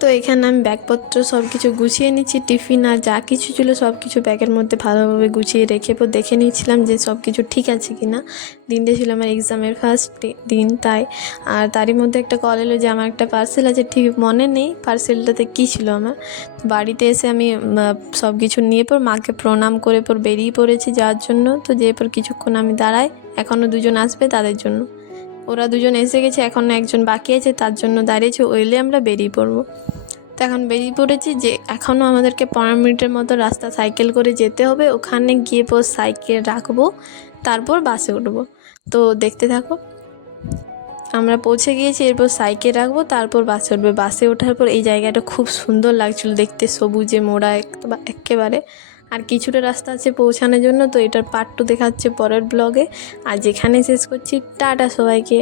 তো এখানে আমি ব্যাগপত্র সব কিছু গুছিয়ে নিচ্ছি, টিফিন আর যা কিছু ছিল সব কিছু ব্যাগের মধ্যে ভালোভাবে গুছিয়ে রেখে দেখে নিচ্ছিলাম যে সব কিছু ঠিক আছে কি না। দিনটা ছিল আমার এক্সামের ফার্স্ট দিন, তাই আর তারই মধ্যে একটা কল এলো যে আমার একটা পার্সেল আছে, ঠিক মনে নেই পার্সেলটাতে কী ছিল আমার। বাড়িতে এসে আমি সব কিছু নিয়ে পর মাকে প্রণাম করে পর বেরিয়ে পড়েছি যাওয়ার জন্য। তো যে পর কিছুক্ষণ আমি দাঁড়াই, এখনও দুজন আসবে তাদের জন্য, ওরা দুজন এসে গেছে, এখনও একজন বাকি আছে তার জন্য দাঁড়িয়েছে, ওইলে আমরা বেরিয়ে পড়বো। তো এখন বেরিয়ে পড়েছি যে এখনও আমাদেরকে 15 মিনিটের মতো রাস্তা সাইকেল করে যেতে হবে, ওখানে গিয়ে পর সাইকেল রাখবো, তারপর বাসে উঠবো। তো দেখতে থাকো, আমরা পৌঁছে গিয়েছি, এরপর সাইকেল রাখবো, তারপর বাসে উঠবে। বাসে ওঠার পর এই জায়গাটা খুব সুন্দর লাগছিলো দেখতে, সবুজে মোড়া একেবারে। আর কিছুটা রাস্তা আছে পৌঁছানোর জন্য, তো এটার পার্ট 2 দেখাচ্ছে পরের ব্লগে। আর যেখানে শেষ করছি, টাটা সবাইকে।